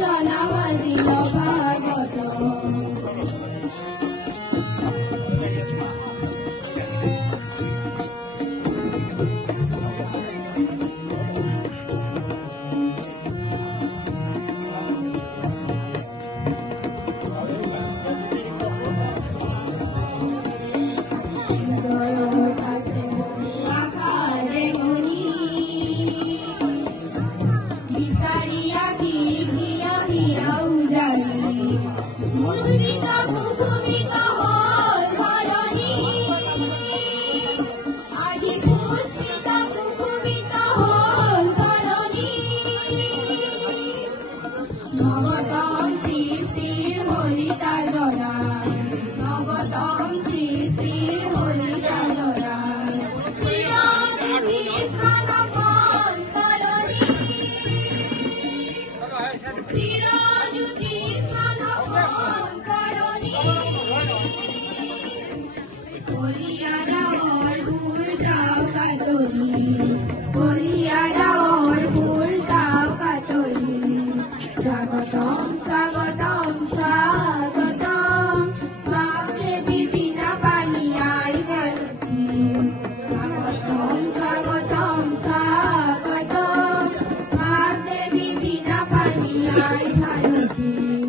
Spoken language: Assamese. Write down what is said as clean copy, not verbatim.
জনাবদি নবাগত নবতম সৃষ্টির হলিতা জলা নবতম সৃষ্টির হলিতা জলা চিরজ্যোতি স্নানকন করণী চিরজ্যোতি স্নানকন করণী কলিয়ারা और फूल जाओ कातोली कलियारा और फूल जाओ कातोली स्वागतम स्वागतम स्वागतम स्वागते विभिन्न पालियाई गणती स्वागतम स्वागतम स्वागतम स्वागते विभिन्न पालियाई गणती